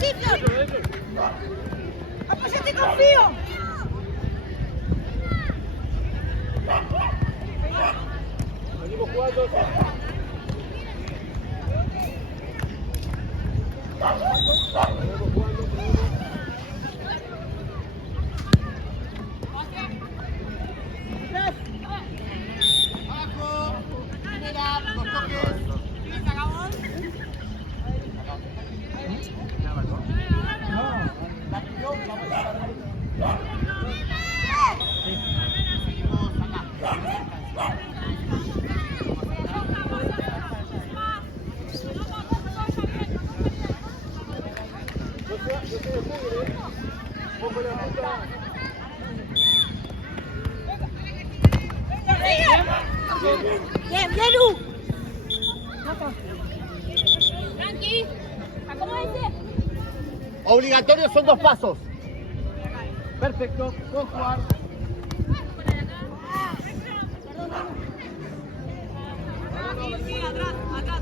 Sí, Flor. Apóyate con Fío. Venimos jugando. Bien, bien, Lu. Tranqui. Acomódense. Obligatorios son 2 pasos. Perfecto, puedo jugar. Sí, atrás, atrás.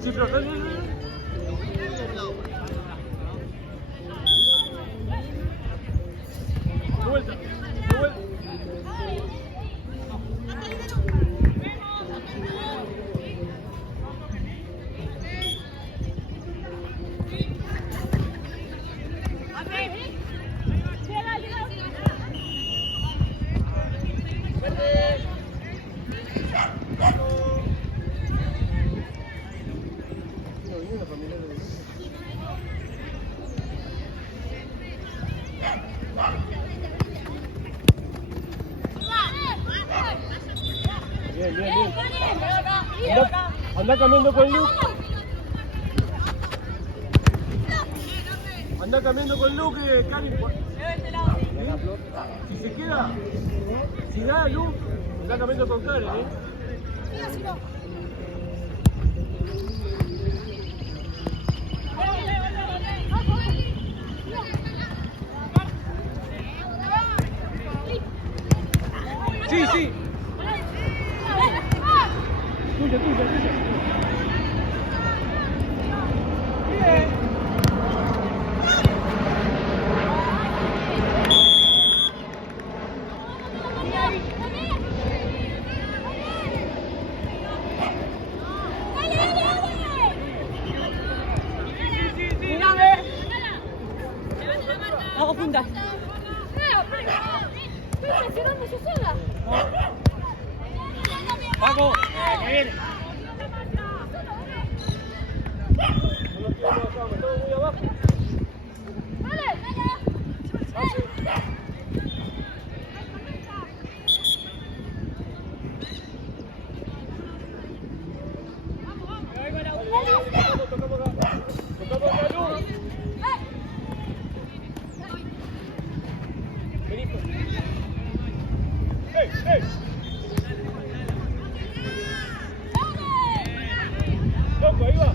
Sí, profe. De vuelta, de vuelta. Bien, bien, bien. Anda cambiando con Luke. Anda cambiando con Luke, Karin. Si se queda, si da Luke, anda cambiando con Karen, Sí, sí. Tuya, tuya, tuya. Bien. Hago puntas. Estoy presionando yo sola. Paco. Bien. Estamos muy abajo. Loco, ahí va.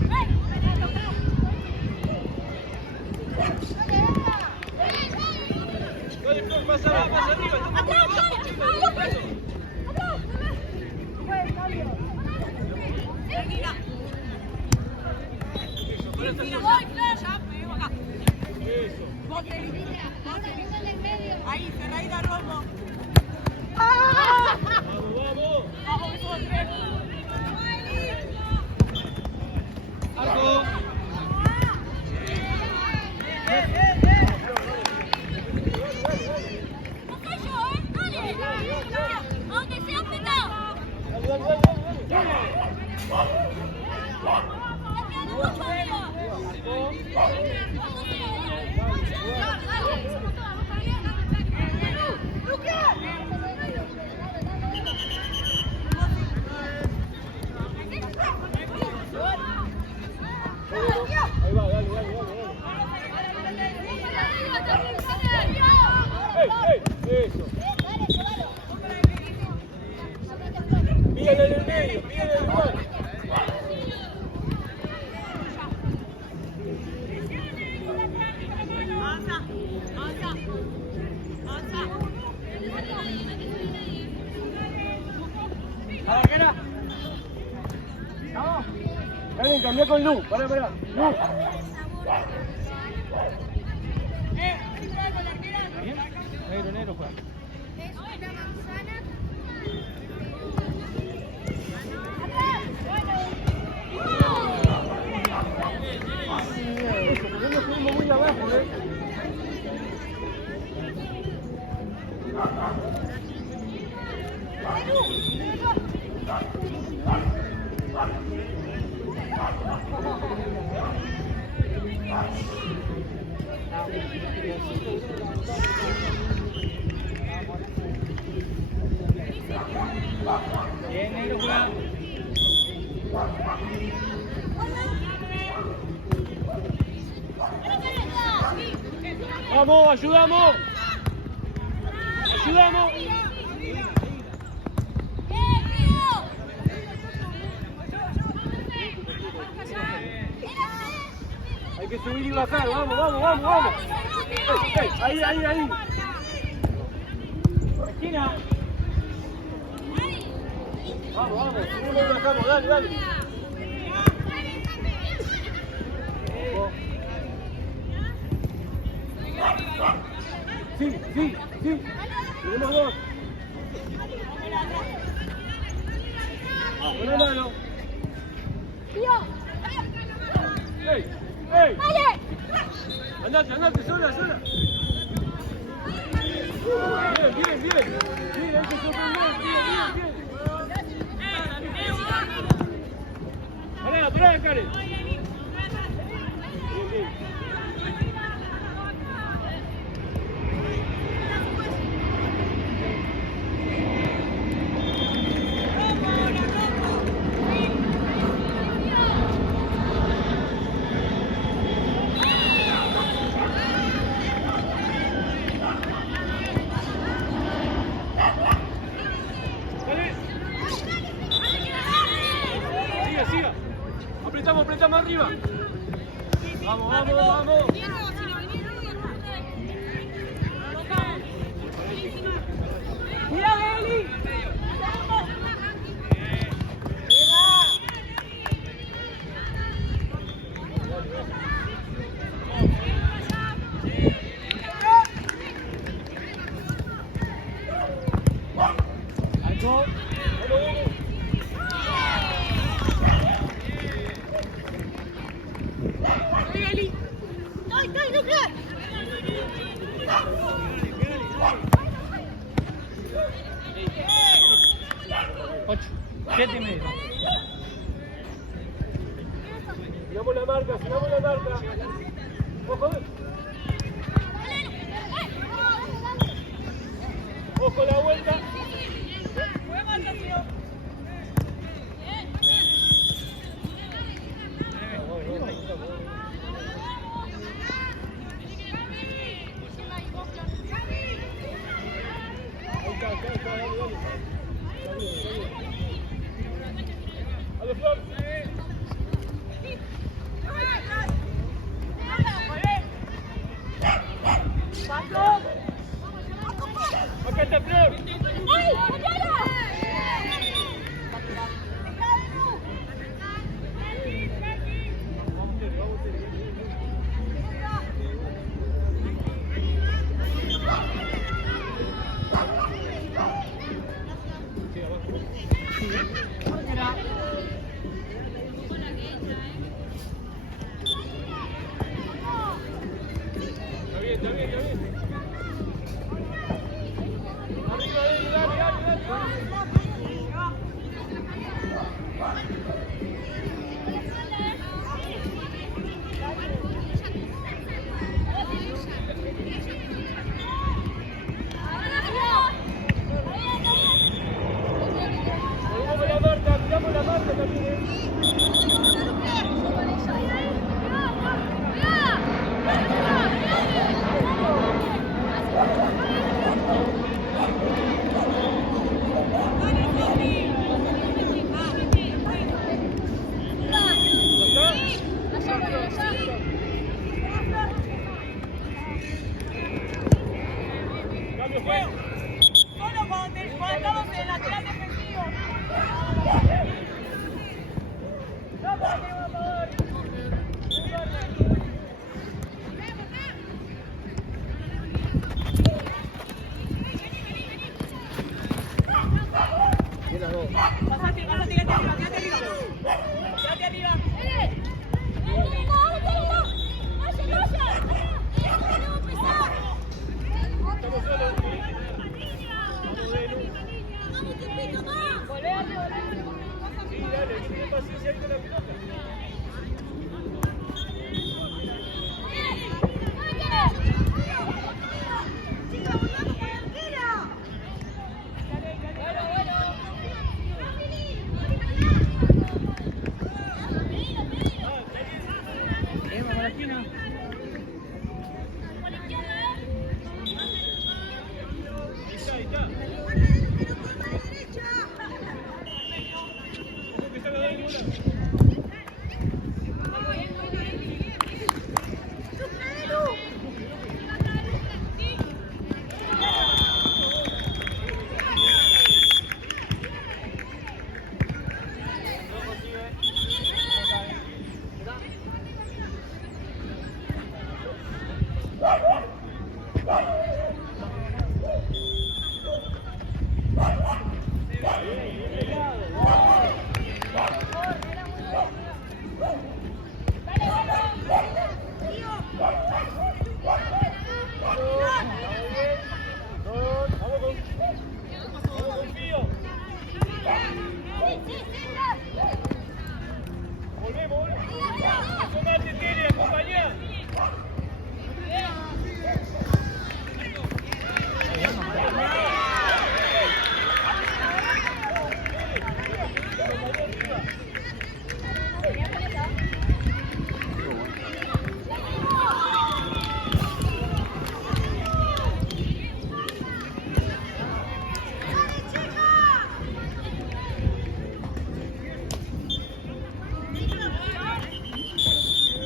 Dale, Flor, más arriba. Ahí, cerradita rojo. Vamos. Vamos, somos 3. Arco. Aunque sea petado. Ahí va, dale. Eso. Pídale en el medio, pídale el lugar. Karen, cambia con Lu. Para. Lu. Negro, Juan. Eso, porque no subimos muy abajo, Bien, negro, juega. Vamos, ayudamos. Ayudamos. Hay que subir y bajar, vamos. Ahí. Esquina. Vamos, subimos y bajamos, dale. Sí. Tenemos dos. Una mano. ¡Ey! Andate, sola. Bien. Mira, hay que sorprender. Bien. Pará, Karen. Bien. Siga. Apretamos arriba. Vamos. Mira, Eli. Siete y medio. Sigamos la marca. Ojo la vuelta. Dale, Flor. Acá está Flor.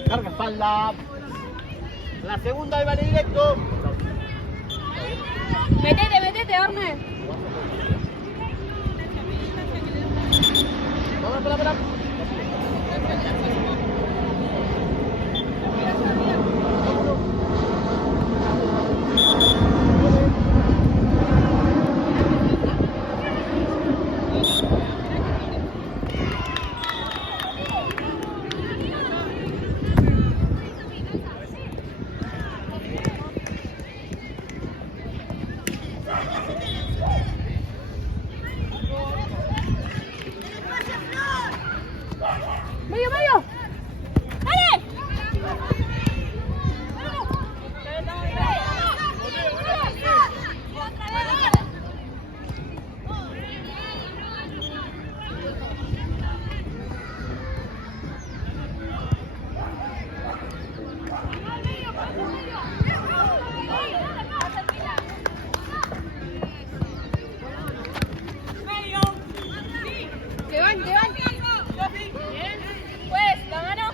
Carga espalda. La segunda iba directo. Metete, Arne. Vamos, para. Medio. ¡Dale! Que van. Bien. Pues, la mano.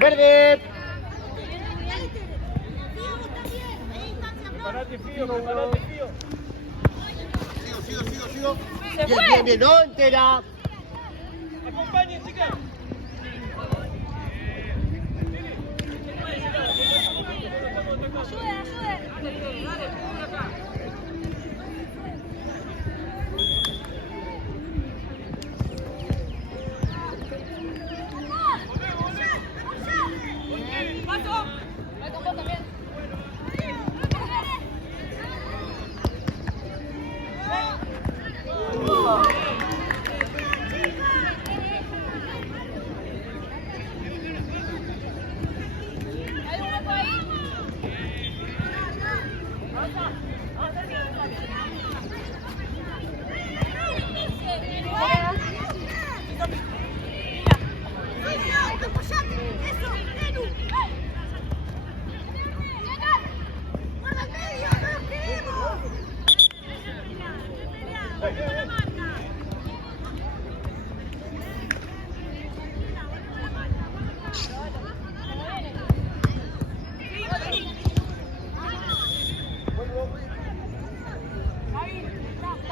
Verde. Preparate, Fío. Sigo. Se Bien, fue. bien, no entera. Acompañen, chicas. Vai con vos también. ¿Hay un hueco ahí?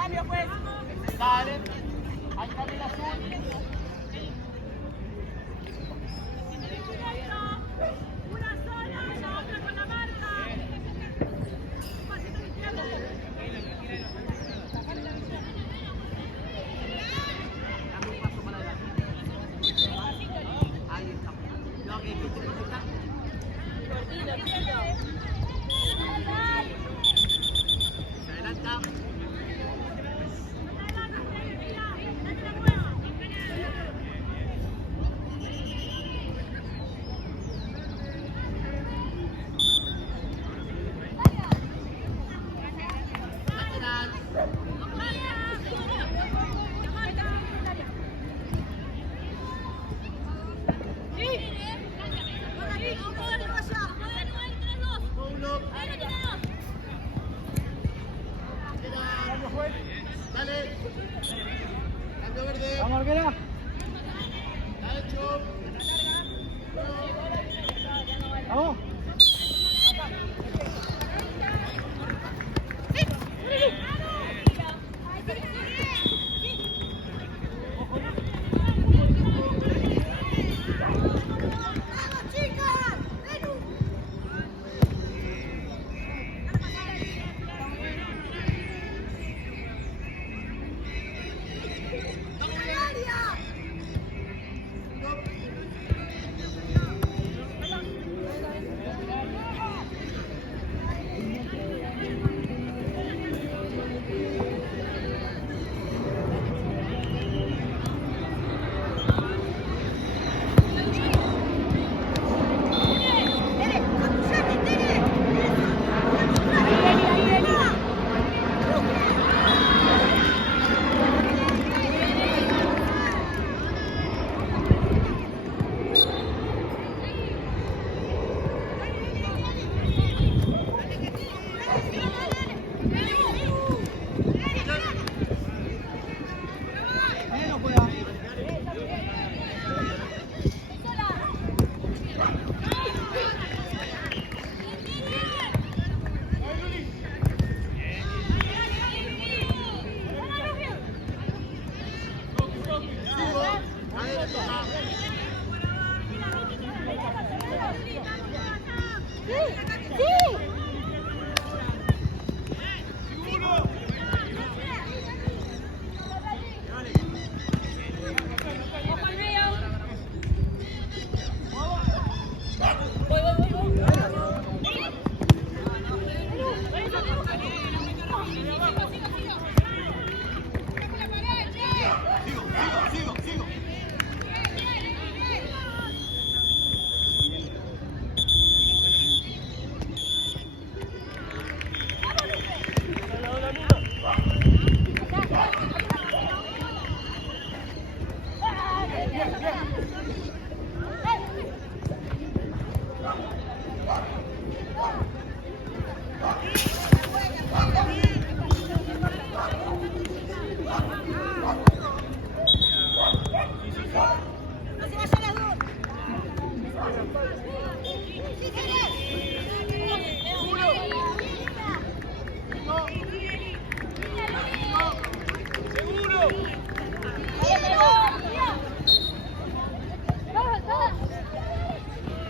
Cambio, pues. Dale. Ahí sale el azul. Una sola, la otra con la marca. Un pasito a la izquierda. Vamos, Arguera. Vamos.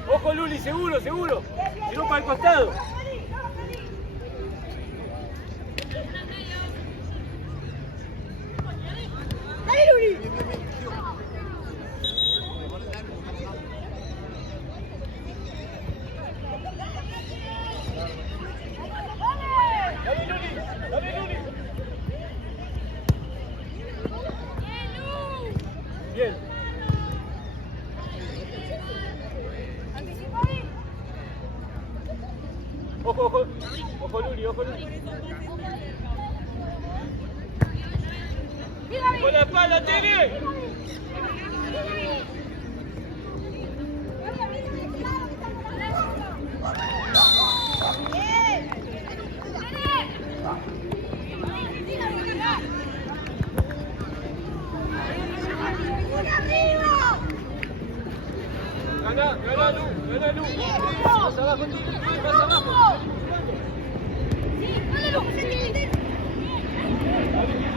Ojo Luli, seguro, seguro. Si no para el costado. ¡Dale, Luli! Dale Luli, dale Luli. Bien. Ojo, ojo. Ojo Luli, ojo Luli. Con la espalda, Tene. Gana, gana Lu, gana Lu. Más abajo, más abajo. Sí, dale, Lu. Dale.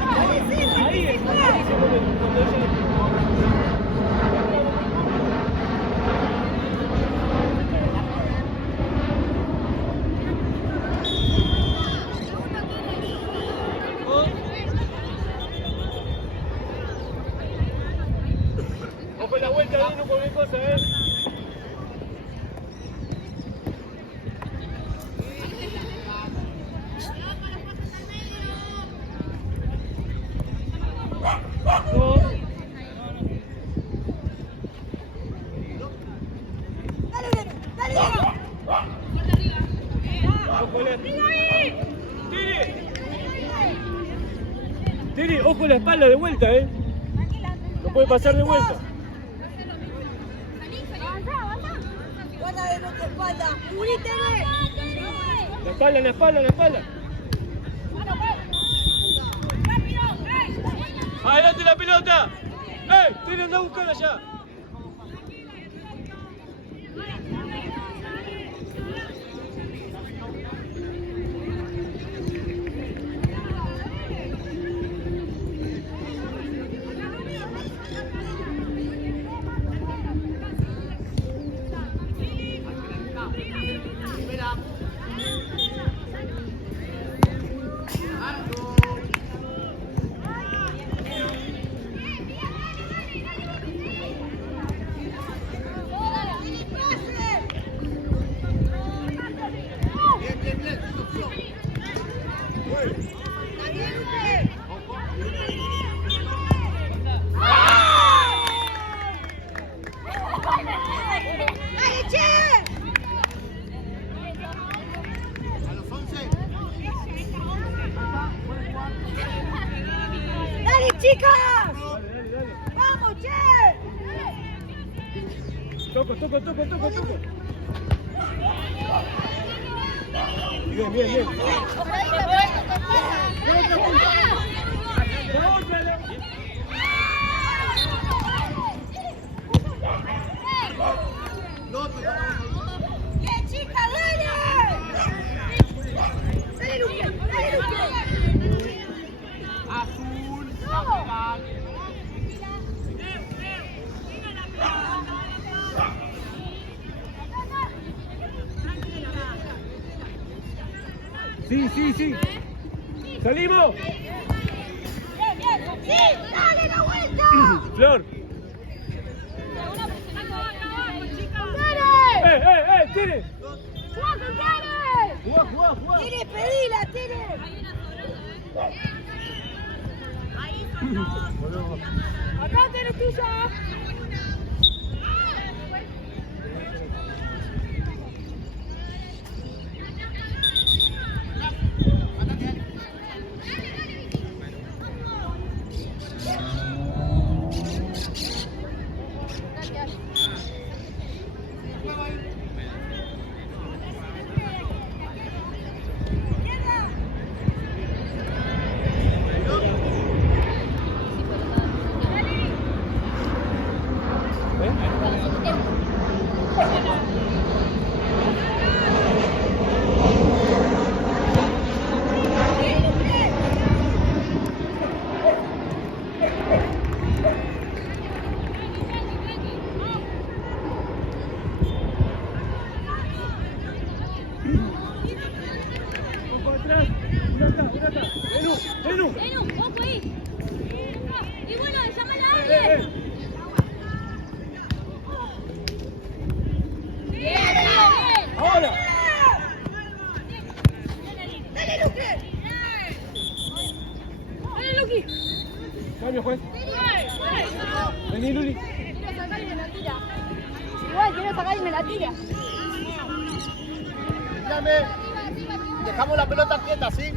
Ojo la espalda de vuelta, No puede pasar de vuelta. Guarda de nuestra espalda. Uníteme. La espalda, la espalda, la espalda. Adelante la pelota. Tienen que buscar allá. ¡Dale, chicas! Dale, dale. ¡Vamos, che! Toco. Bien. ¡Bien, chicas, dale! ¡Dale, Luque! Azul, lateral. Sí. ¡Salimos! ¡Sí! ¡Dale la vuelta! Flor. ¡Dale! ¡Tire! ¡Jugá con Karen! ¡Jugá! ¡Tire, pedila, tire! ¡Acá tenés tuya! Ojo atrás. Pirata. Venu. Ojo ahí. Y bueno, llámala a alguien. Bien. Ahora. ¡Dale, Luque! Dale, Luqui. Cambio, juez. Vení, Luli. Quiero sacar y me la tira. Igual, quiero sacar y me la tira. Dígame, dejamos la pelota quieta, ¿sí?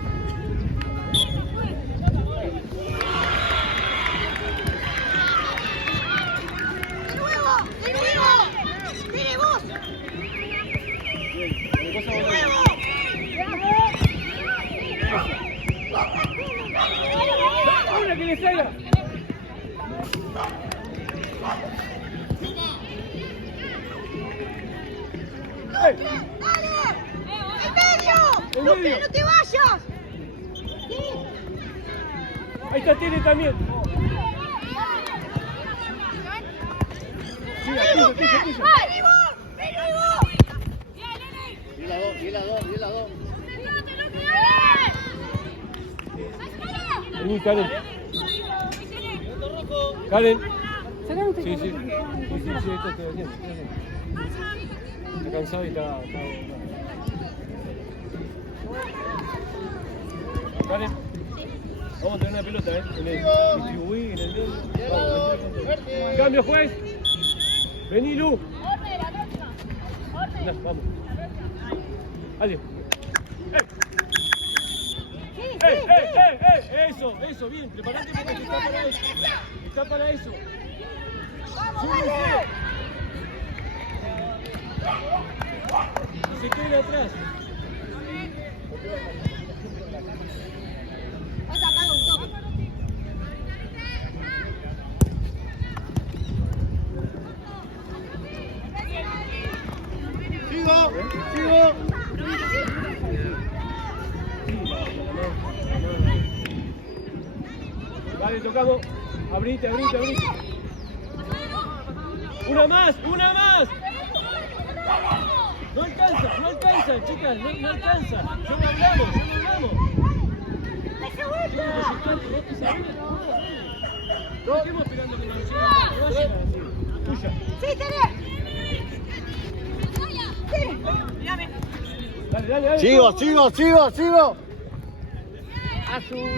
¡De nuevo! ¡Tire vos! Bien. ¡De nuevo! Una que le salga. ¡Dale! ¡El medio! El medio. ¡No te vayas! Ahí está Tire también. Sí, aquí, ¡Vení vos! Y la dos. Vení, Karen. Karen. Sacame Sí, esto estoy haciendo. Está cansado y está. Karen. Vamos a tener una pelota, en el distribuir, en el medio. Vamos, cambio, juez. Vení, Lu. Ya, vamos. Adiós. ¡Eso! Eso, bien, preparate porque está para eso. Está para eso. ¡Vamos, Súbete. dale! No se queden atrás. Vas a sacar un toque. ¡Sigo! Vale, tocamos. Abrite. Una más. No alcanza, chicas, no alcanza. Ya no hablamos. No estemos esperando que nos lleguen. No vayan así. Tuya. ¡Sí, tenés! Dale. Sigo. Azul.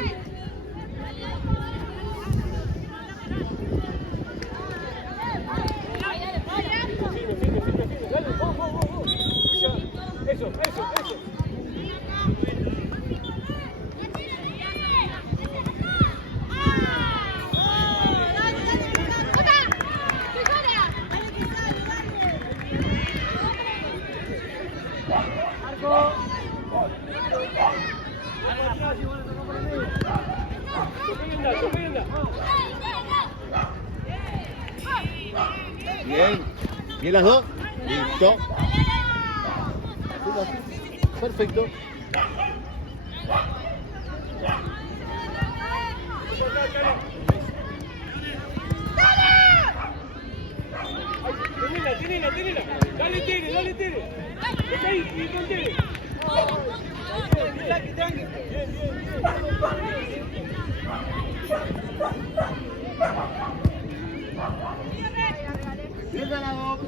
Firme. Dale, go. Ya. Eso. Sopéguenla. Bien las dos. Listo. Perfecto. Tenela. Dale, tire. Está ahí, y con tire. Bien ganado.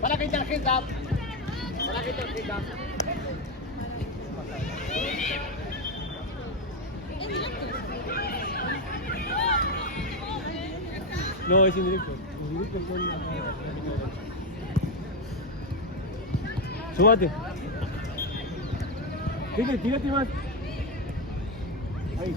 Para que hay tarjeta. No, es indirecto. Los directos son... Súbate. Tírate más. Ahí.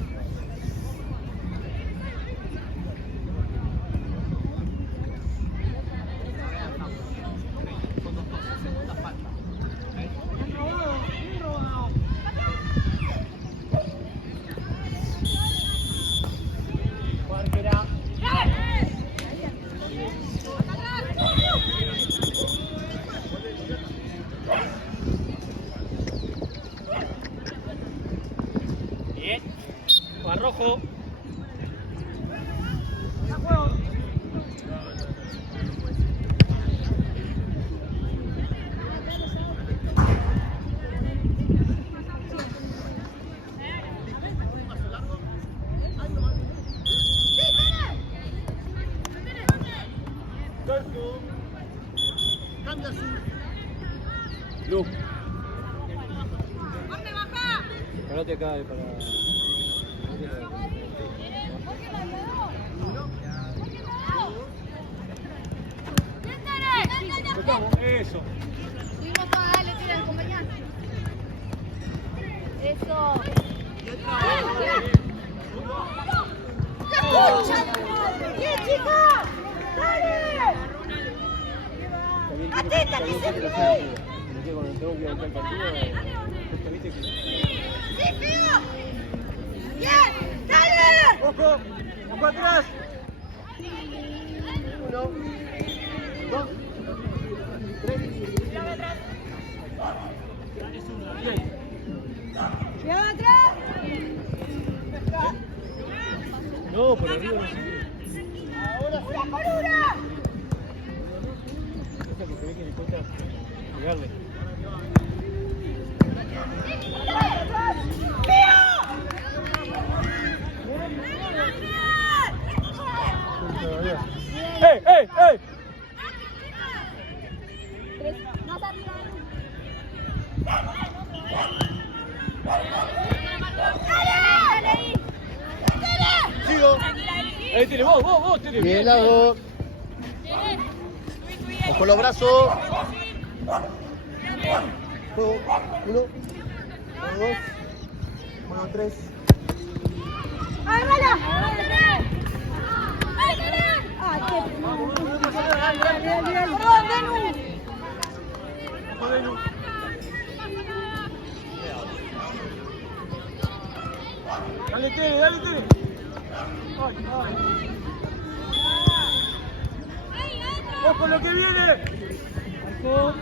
Rojo. Cambia azul. Luz. ¿Dónde baja? Parate acá para... Eso. Subimos todas, dale, tira al compañero. Eso. ¡Bien, chicos! ¡Dale! ¡Atenta, que se fue! ¡Sí, Fido! ¡Bien! ¡Dale! Ojo atrás. 1, 2, 3. Bien. No, por arriba no sigue. Esa que se ve que le cuesta pegarle. ¡Ey, ey, ey! Sigo. Ahí tiene, vos, tiene. Bien, lado. Ojo los brazos. Juego. 1. Juego 2. Juego 3. Dale, Tere, dale, Tere. Ay, ay. ¡Ojo lo que viene! Ojo.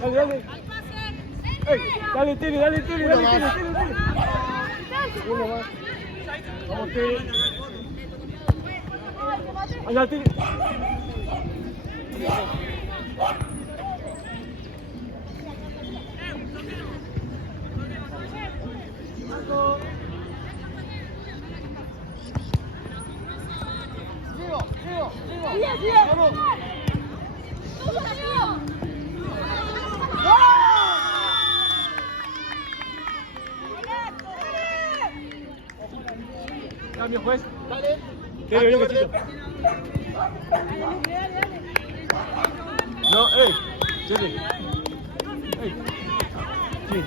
Dale, dale. Ey, dale, Tere, dale, Tere, dale, Tere, Tere, Tere. Uno más. Vamos, Tere. Anda, Tere. Cambio, juez. Dale. Tere, vení, cachito. No, ey. Tere. Ey. Sí.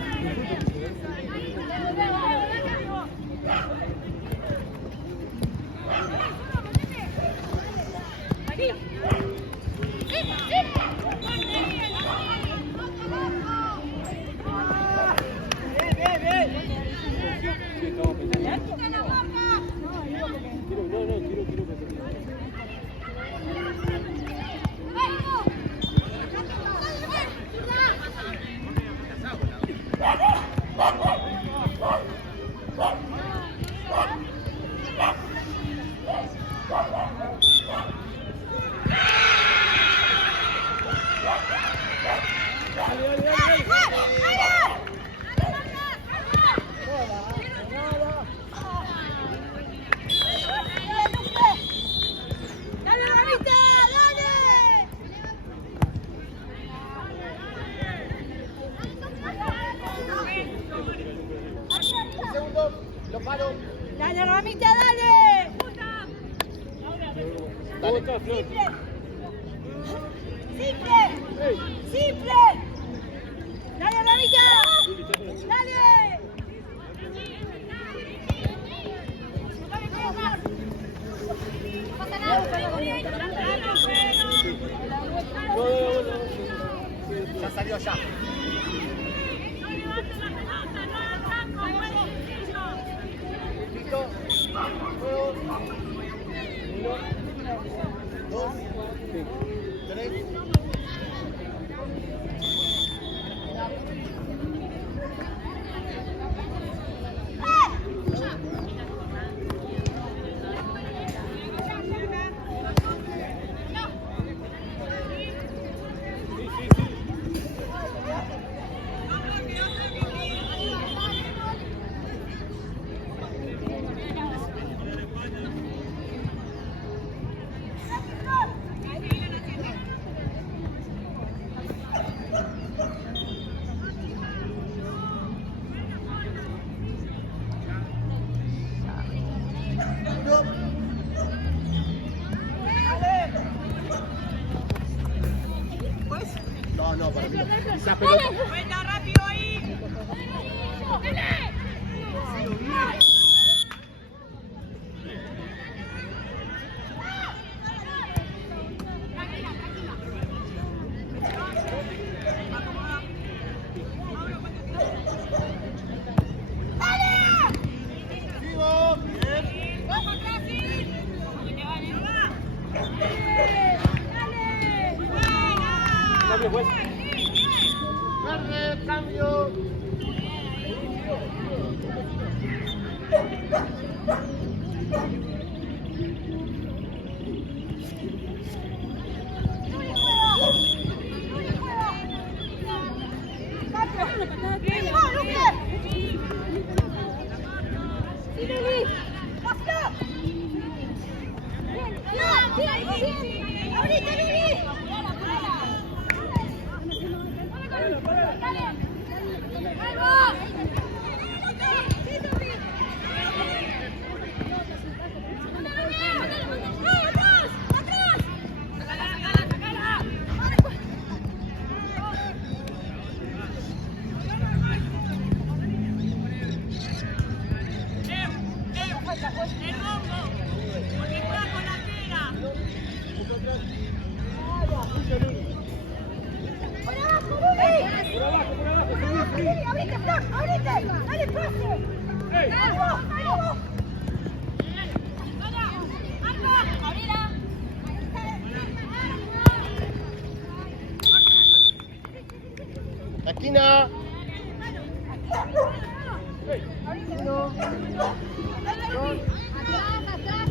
Lo paro. Dale, Ramita, dale. ¿Cómo estás, Flor? Simple. Simple. Dale, Ramita. Dale. Ya salió ya. Listo. Juego. 1, 2, 3. No, para mí no. Esa pelota. Vuelta rápido ahí. Vamos, Casi. Que te vale, va. Dale. Sí, Luli. Bien, bien. Ahorita, Luli. Ahí va. Por abajo, subí. ¡Abrite, Flash! ¡Abrite! ¡Dale, pase! ¡Ey! ¡Vamos! ¡Vamos! ¡Abrila! La esquina. ¡Ey! Atrás, atrás.